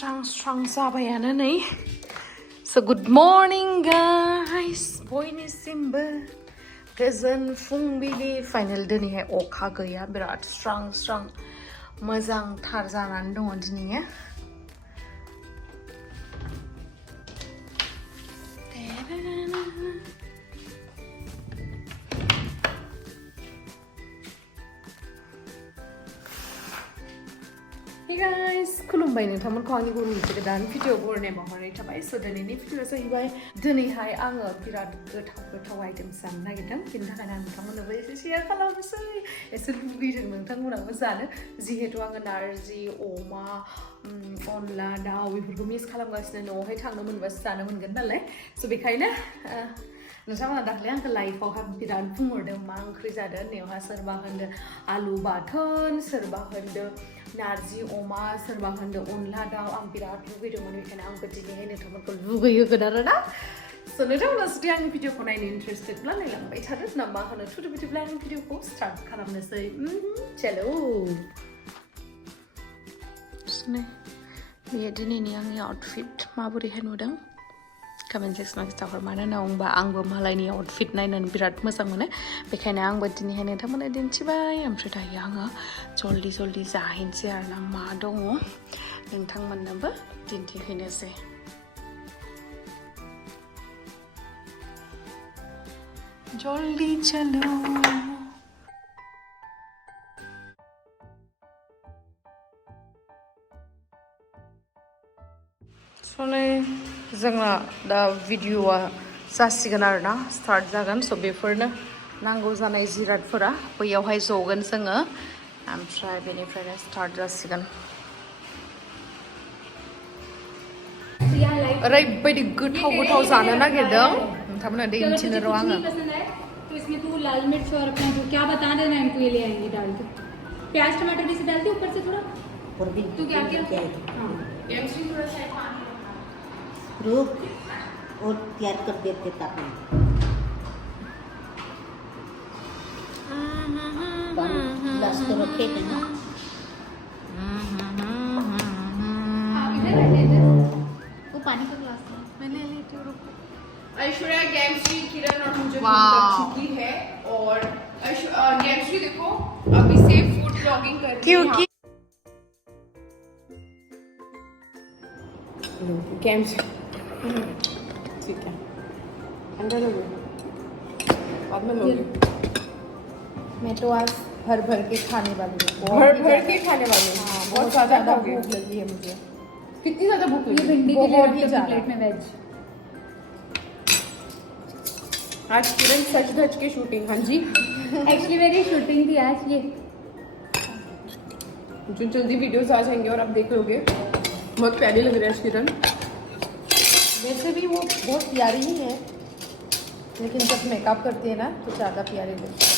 स्रां जाबायानो नै So good morning guys बयनिसिमबो गोजोन फुंबिलि फाइनाल दिनैहाय अखा गैया बिराद स्रां मोजांथार जानानै दङ दिनैयो Hey guys, खुलुमबाय नोंथांमोनखौ आंनि गुबुन मोनसे गोदान भिडिअ बरनाय महरै थाबाय स' दिनैनि भिडिअआ जाहैबाय दिनैहाय आङो बिराद गोथाव आइटेम जानो नागिरदों बेनि थाखायनो आं नोंथांमोननोबो एसे शेयार खालामनोसै एसे लुगैदों नोंथांमोनाबो जानो जिहेतु आङो नारजि अमा अनला दाउ बेफोरखौ मिस खालामगासिनो न'आवहाय थांनो मोनबासो जानो मोनगोन नालाय स' बेखायनो नोंथांमोना दाख्लै आंखौ लाइफआवहाय बिराद बुंहरदों मा ओंख्रि जादों होननायावहाय सोरबा होनदों आलु बाथोन सोरबा होनदों नारजि अमा सोरबा होनदों अनला दाउ आं बिराद लुगैदोंमोन बेखायनो आंबो दिनैहाय नोंथांमोनखौ लुगैहोगोन आरोना स' नोंथांमोना जुदि आंनि भिडिअखौ नायनो इन्टारेस्टेडब्ला नायलांबाय थादो ना मा होनो थुदो बिदिब्ला आंनि भिडिअखौ स्टार्ट खालामनोसै चलो बेयो दिनैनि आंनि आउटफिट माबोरैहाय नुदों कमेन्ट सेक्सनाव खिन्थाहर मानो होनना बुंबा आंबो मालायनि आउटफिट नायनानै बिराद मोजां मोनो बेखायनो आंबो दिनैहाय नोंथांमोननो दिन्थिबाय ओमफ्राय दायो आङो जल्दि जाहैनोसै आरोना मा दङ नोंथांमोननोबो दिन्थिहैनोसै जल्दी चलो जोंना दा भिडिअआ जासिगोन आरोना स्टार्ट जागोन स' बेफोरनो नांगौ जानाय जिरादफोरा बैयावहाय जगोन जोङो ओमफ्राय बेनिफ्रायनो स्टार्ट जासिगोन ओरैबायदि गोथाव जानो नागिरदों नोंथांमोना दिन्थिनो र' आङो तो इसमें तू लाल मिर्च और अपना जो क्या बता देना इनको ये ले आएंगे डाल के प्याज टमाटर भी से डालती ऊपर से थोड़ा तू क्या किया हाँ थोड़ा सा रुक और तैयार कर देते ताकि गिलास तो रखे थे ना वो पानी का गिलास मैं ले लेती हूँ रुको ऐश्वर्या गेमश्री किरण और मुझे कर चुकी है और गेमश्री देखो अभी से फूड ब्लॉगिंग कर रही है गेमश्री ठीक है अंदर लोगे बाद में लोगे मैं तो आज भर के खाने वाली हूँ भर के खाने वाली हूँ हाँ बहुत ज़्यादा भूख लगी है मुझे कितनी ज़्यादा भूख लगी ये भिंडी के लिए रखते हैं प्लेट में वेज आज किरण सच धज के शूटिंग हाँ जी एक्चुअली मेरी शूटिंग थी आज ये जो जल्दी वीडियोस आ जाएंगे और आप देख लोगे बहुत प्यारी लग रही है किरण वैसे भी वो बहुत प्यारी ही है लेकिन जब मेकअप करती है ना तो ज़्यादा प्यारी लगती है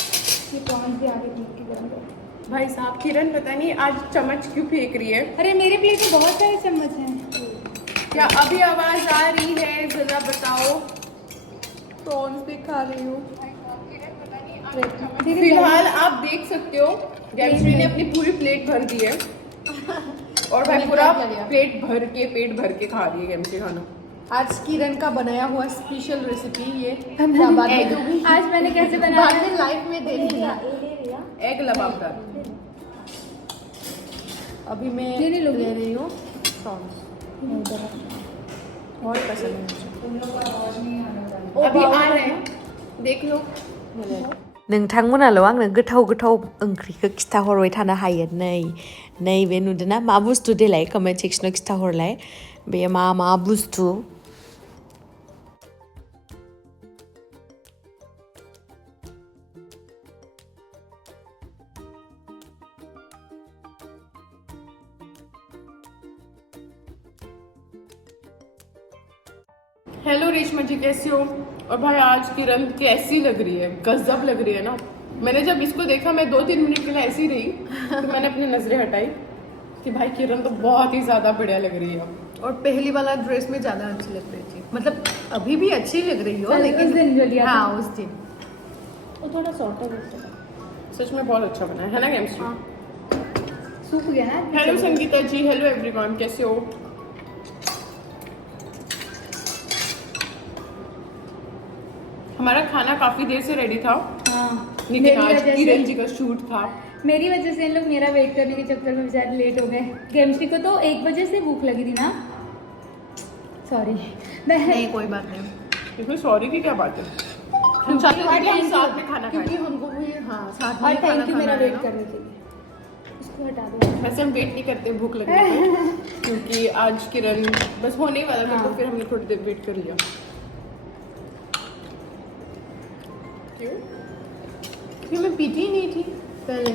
ये प्रॉन्स भी आगे ठीक की तरह भाई साहब किरण पता नहीं आज चम्मच क्यों फेंक रही है अरे मेरे प्लेट में बहुत सारे चम्मच हैं क्या अभी आवाज़ आ रही है जरा बताओ प्रॉन्स भी खा रही हूँ फिलहाल आप देख सकते हो गेमश्री ने अपनी पूरी प्लेट भर दी है और भाई पूरा पेट भर के खा रही है गेमश्री खाना आज किरण का बनाया हुआ स्पेशल रेसिपी ये आज मैंने कैसे बनाया बाद में लाइफ में देखी ना एग लबाबदार अभी मैं ये नहीं लोगी? ले रही हूँ प्रॉन्स बहुत पसंद है मुझे अभी आ रहे हैं देख लो नोंथांमोनाल' आंनो गोथाव ओंख्रिखौ खिथाहरबाय थानो हायो नैबे नुदोंना मा बुस्थु देलाय कमेन्ट सेक्सनाव खिथाहरलाय बे मा बुस्थु हेलो रेशमा जी कैसी हो और भाई आज किरण कैसी लग रही है गजब लग रही है ना मैंने जब इसको देखा मैं 2-3 मिनट के लिए ऐसी रही तो मैंने अपनी नजरें हटाई कि भाई किरण तो बहुत ही ज़्यादा बढ़िया लग रही है और पहली वाला ड्रेस में ज़्यादा अच्छी लग रही थी मतलब अभी भी अच्छी लग रही हो लेकिन उस दिन जो लिया हाँ उस दिन वो थोड़ा सॉफ्ट है सच में बहुत अच्छा बना है ना गेमश्री सूख गया है हेलो संगीता जी हेलो एवरीवन कैसे हो हमारा खाना काफी देर से रेडी था, हाँ लेकिन मेरी आज वजह से- किरण जी का शूट था। मेरी वजह से इन लोग मेरा वेट करने के चक्कर में बेचारे लेट हो गए। केमिस्ट्री को तो 1 बजे से भूख लगी थी ना, सॉरी। नहीं कोई बात नहीं, इसमें सॉरी की क्या बात है, हम चाहते थे कि हम साथ में खाना खाएं। क्योंकि हमको भी हाँ साथ में और खाना थैंक यू मेरा खाना है वेट ना। करने के लिए। इसको हटा दो। वैसे हम वेट नहीं करते भूख लगने पे, क्योंकि आज किरण बस होने ही वाला था, हाँ। तो फिर हमने थोड़ी देर वेट कर लिया। क्यों? क्योंकि मैं पीती ही नहीं थी पहले।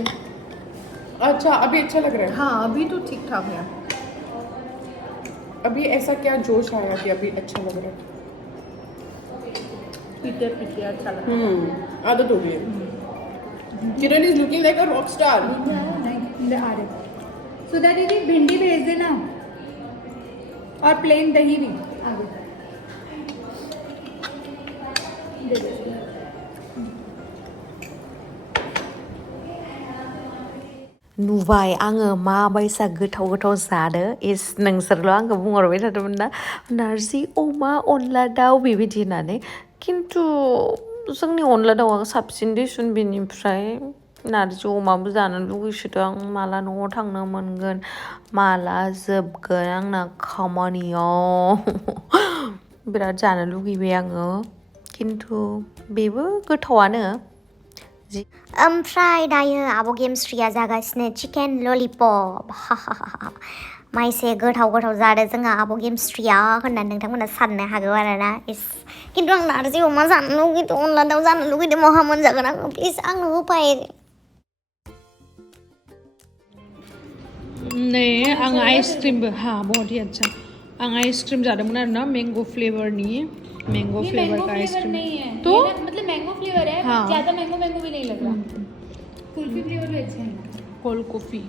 अच्छा अभी अच्छा लग रहा है। हाँ अभी तो ठीक ठाक है। अभी ऐसा क्या जोश आया कि अभी अच्छा लग रहा है? पीते पीते अच्छा लगा। आदत हो गई है। Kiran is looking like a rock star. आ रहे सुधा दीदी भिंडी भेज देना और प्लेन दही भी आगे दे दो। नुबाय आङो माबायसा गोथाव गोथाव जादो इस नोंसोरल' आंखौ बुंहरबाय थादोंमोन ना नारजि अमा अनला दाउ बेबायदि होननानै खिन्थु जोंनि अनला दाउआ साबसिन दिसुन बेनिफ्राय नारजि अमाबो जानो लुगैसोदों आं माला न'आव थांनो मोनगोन माला जोबगोन आंना खामानियाव बिराद जानो लुगैबाय आङो खिन्थु बेबो गोथावानो ओमफ्राय दायो आब' गेमस्ट्रिया जागासिनो चिकेन ललिपप माइसे गोथाव गोथाव जादों जोंहा आब' गेमस्ट्रिया होननानै नोंथांमोना साननो हागौ आरोना इस खिन्थु आं नारजि अमा जानो लुगैदों अनला दाउ जानो लुगैदों बहा मोनजागोन आङो प्लिज आंनो होफाय नहीं आं आइसक्रीम हाँ बहुत ही अच्छा आं आइसक्रीम जादोंमोन आरोना मैंगो फ्लेवरनि मैंगो ये फ्लेवर मैंगो का फ्लेवर आइसक्रीम नहीं है तो ये ना, मतलब मैंगो फ्लेवर है हाँ। ज्यादा मैंगो मैंगो भी नहीं लग रहा। कुल्फी फ्लेवर भी अच्छे हैं। कोल्ड कॉफी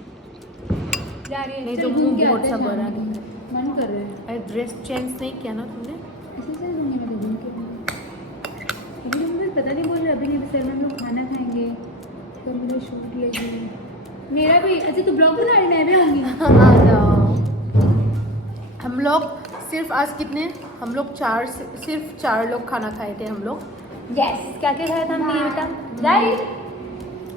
जा रही है नहीं चल तो घूम मुंह के बहुत आते सा हैं बड़ा शाम दिख को। मन कर रहा है ड्रेस चेंज नहीं किया ना तुमने ऐसे चल दूंगी मैं घूम के। अभी तो मुझे पता नहीं बोल रहे अभी नहीं सर हम लोग खाना खाएंगे तो मुझे शूट लेगी मेरा भी। अच्छा तो ब्लॉग बना रही मैं भी होंगी। आ जाओ। हम लोग सिर्फ आज कितने हम लोग सिर्फ 4 लोग खाना खाए थे हम लोग। यस क्या क्या खाया था हमने ये बता राइट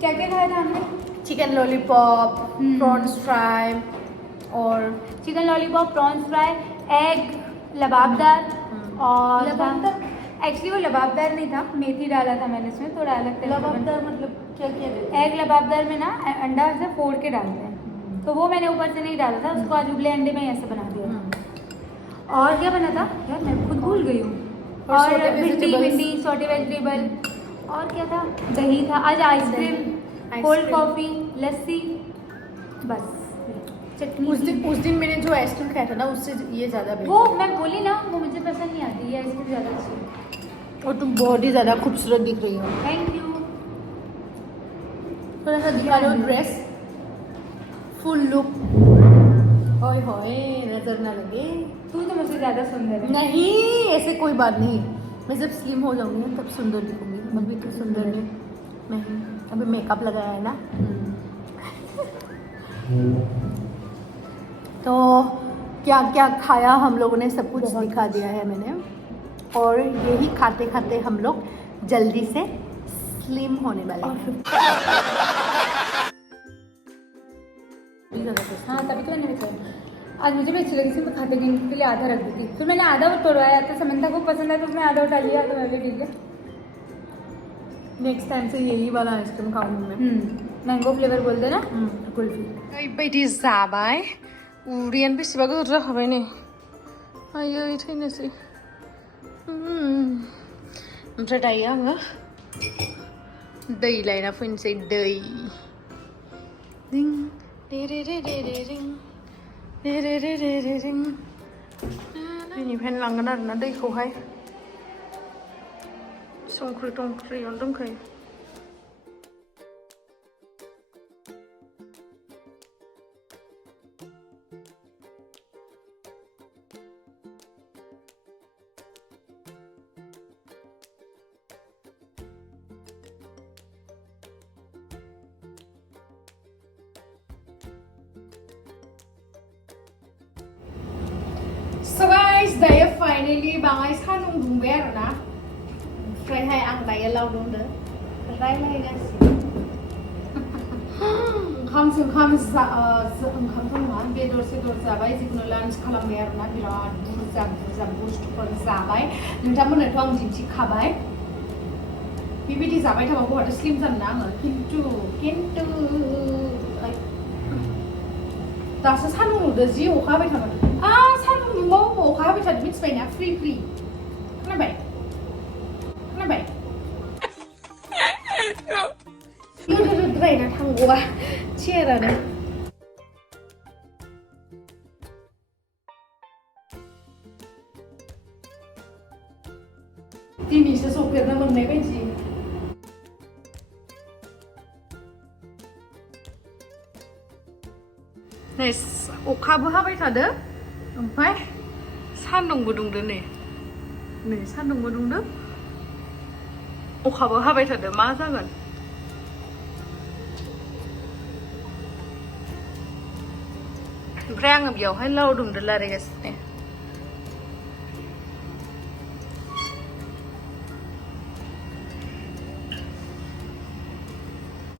क्या क्या खाया था हमने। Chicken lollipop hmm. Prawns fry और chicken lollipop prawns fry egg lababdar और एक्चुअली वो लबाबदार नहीं था मेथी डाला था मैंने इसमें थोड़ा अलग तरीके से। लबाबदार मतलब क्या क्या देते हैं? एग लबाबदार में ना अंडा ऐसे फोड़ के डालते हैं तो वो मैंने ऊपर से नहीं डाला था उसको आज उबले अंडे में ऐसे बना दिया था। और क्या बना था यार मैं खुद भूल गई हूँ। और और sauté भिंडी vegetables। भिंडी सॉटे वेजिटेबल और क्या था दही था आज आइसक्रीम कोल्ड आइसक्रीम। कॉफी लस्सी बस चटनी उस दिन मैंने जो आइसक्रीम खाया था ना उससे ये ज़्यादा बेहतर वो है। मैं बोली ना वो मुझे पसंद नहीं आती ये आइसक्रीम ज़्यादा अच्छी है। और तुम बहुत ही ज़्यादा खूबसूरत दिख रही हो। Thank you. थोड़ा सा दिखा रहे हो ड्रेस फुल लुक। ओए होए नजर ना लगे। तू तो मुझसे ज़्यादा सुंदर है। नहीं ऐसे कोई बात नहीं। मैं जब स्लिम हो जाऊंगी ना तब सुंदर दिखूंगी। अभी तो सुंदर नहीं अभी मेकअप लगाया है ना। तो क्या क्या खाया हम लोगों ने सब कुछ दिखा दिया है मैंने और यही खाते खाते हम लोग जल्दी से स्लिम होने वाले हैं। हाँ तभी तो मैंने बताया आज मुझे भी अच्छी लगी थी मैं खाते के लिए आधा रख दी थी फिर मैंने आधा तोड़वाया तो समंता को पसंद आया तो उसने आधा उठा लिया तो मैं भी ठीक है। नेक्स्ट टाइम से यही वाला आइसक्रीम खाऊंगी मैं। मैंगो फ्लेवर बोल देना कुल्फी। ओरैबायदि जाबाय उदैयानो बेसेबा गोदोर जाखाबाय नै आयै थैनोसै ओमफ्राय दायो आङो दै लायना फैनोसै दै रिं रे रे रे रे रे रिं रे रे रे रे रे रिं बेनिफ्रायनो लांगोन आरोना दैखौहाय संख्रि टंख्रियावनो दंखायो। So guys, दायो फाइनली बाङाय सान्दुं दुंबाय आरोना ओमफ्रायहाय आं दायो लावदुमदो रायलायगासिनो ओंखामजों ओंखामथ' नङा बेदर सेदर जाबाय जिखुनु लान्च खालामबाय आरोना बिराद बुरजा बुरजा बुस्थुफोर जाबाय नोंथांमोननोथ' आं दिन्थिखाबाय बेबायदि जाबाय थाबा बहाथो स्लिम जानो आङो खिन्थु दासो सान्दुं नुदो जि अखा हाबाय थाबाय सान्दुं दुंबाबो अखा हाबाय थादों मिथिबायना फ्रि फ्रि खोनाबाय लोद्रायना थांगौआ चेयारानो दिनैसो सफेरनो मोननाय बायदि अखाबो हाबाय थादो ओमफ्राय सान्दुंबो दुंदो नै सान्दुंबो दुंदो अखाबो हाबाय थादो मा जागोन ओमफ्राय आङो बेयावहाय लावदुमदो रायलायगासिनो